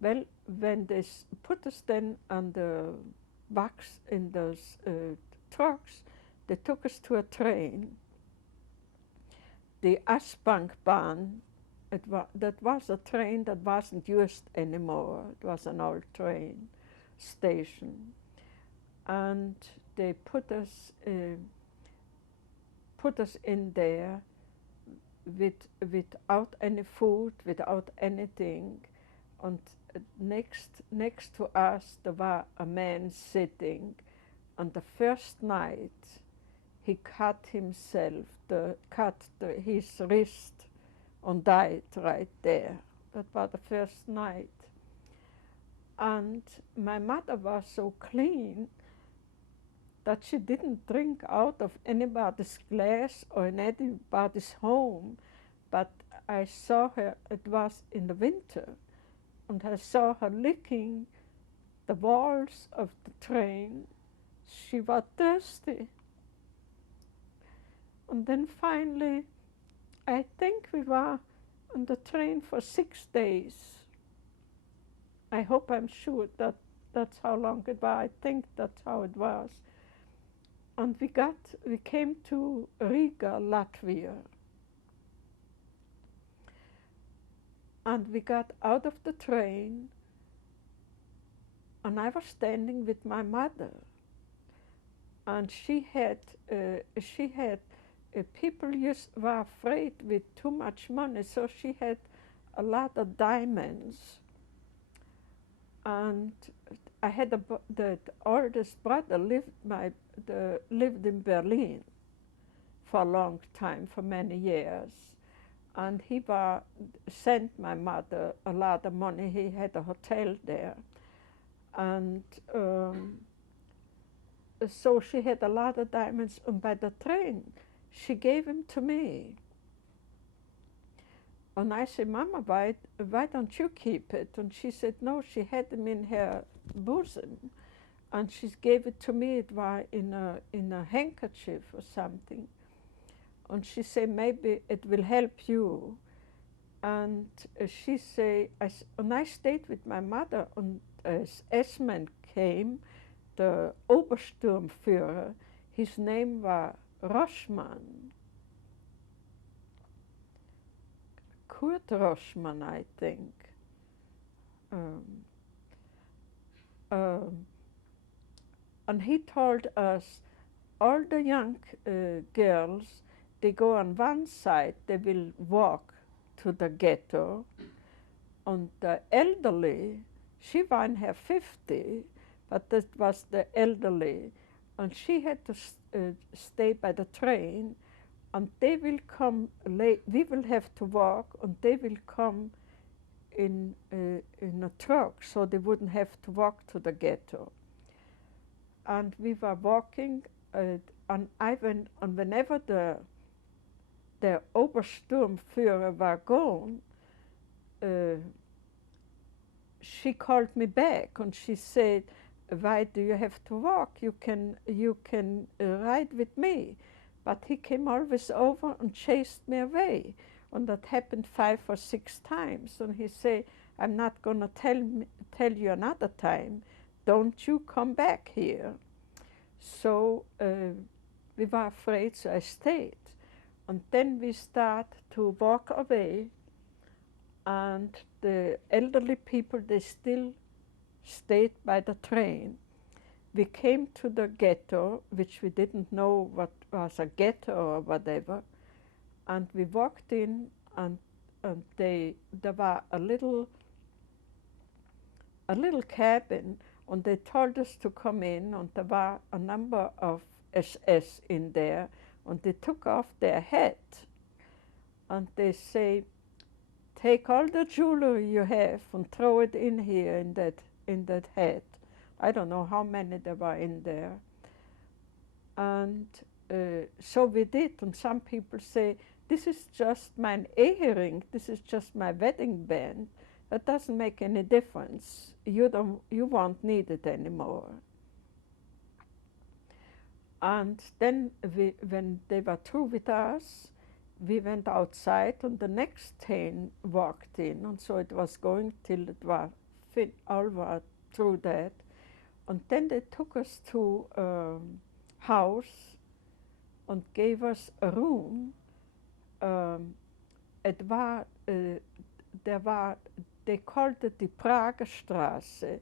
Well, when they put us then on the box in those trucks, they took us to a train, the Aschbankbahn. That was a train that wasn't used anymore. It was an old train station, and they put us in there without any food, without anything. And next to us there was a man sitting. On the first night, he cut himself, his wrist, and died right there. That was the first night. And my mother was so clean that she didn't drink out of anybody's glass or in anybody's home. But I saw her, it was in the winter, and I saw her licking the walls of the train. She was thirsty. And then finally, I think we were on the train for 6 days. I hope I'm sure that that's how long it was. I think that's how it was. And we came to Riga, Latvia. And we got out of the train, and I was standing with my mother. And she had people were afraid with too much money, so she had a lot of diamonds. And I had the oldest brother lived in Berlin for a long time, for many years, and he sent my mother a lot of money. He had a hotel there, and so she had a lot of diamonds. And by the train, she gave him to me. And I said, Mama, why don't you keep it? And she said, no, she had them in her bosom. And she gave it to me. It was in a handkerchief or something. And she said, maybe it will help you. And she said, and I stayed with my mother. And as Esmond came, the Obersturmführer, his name was Roschmann. Kurt Roschmann, I think. And he told us, all the young girls, they go on one side, they will walk to the ghetto. And the elderly, she was in her 50, but that was the elderly, and she had to stay by the train, and they will come late. We will have to walk, and they will come in a truck, so they wouldn't have to walk to the ghetto. And we were walking, and whenever the Obersturmführer was gone, she called me back, and she said, why do you have to walk? You can ride with me. But he came always over and chased me away. And that happened 5 or 6 times. And he said, I'm not going to tell you another time. Don't you come back here. So we were afraid, so I stayed. And then we start to walk away. And the elderly people, they still stayed by the train. We came to the ghetto, which we didn't know what was a ghetto or whatever, and we walked in, and there was a little cabin, and they told us to come in, and there were a number of SS in there, and they took off their hat, and they say, take all the jewelry you have and throw it in here in that hat. I don't know how many there were in there. And so we did, and some people say, this is just my earring, this is just my wedding band. That doesn't make any difference. You won't need it anymore. And then when they were through with us, we went outside, and the next train walked in, and so it was going till it was over through that. And then they took us to a house and gave us a room. Et war, der war, they called it die Prager Straße,